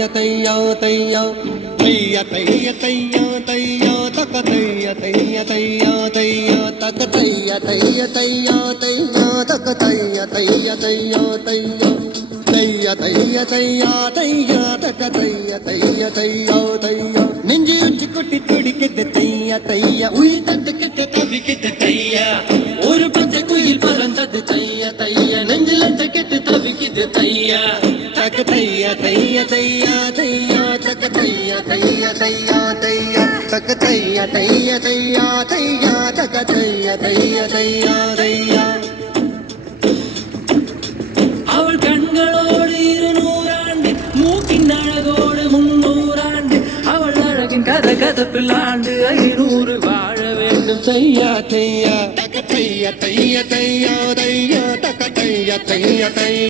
தைய தையா தையா தைய தைய தையா தையா தக்க தைய தைய தையா தையா தக்க தைய தைய தையா தையா தக்க தைய தைய தையா தையா தைய தைய தையா தையா தக்க தைய தைய தையா தையா நெஞ்சு உச்சி கொட்டி துடிக்குது தையா தையா உயிர் தந்து கிட்ட தவிக்குது தையா ஒரு பச்சை குயில் பறந்தது தையா தையா நெஞ்சில தக்கிட்டு தவிக்குது தையா தக்க தையா தையா தையா தையா தக்க தையா தையா தையா தையா தக்க தையா தையா தையா தையா தக்க தையா தையா தையா தையா அவள் கண்களோடு 200 ஆண்டு மூக்கின் அழகோடு 300 ஆண்டு அவள் அழகின் கதகதப்பில் ஆண்டு 500 வாழ வேண்டும் தையா தையா தக்க தையா தையா தையா தையா தக்க தையா தையா தையா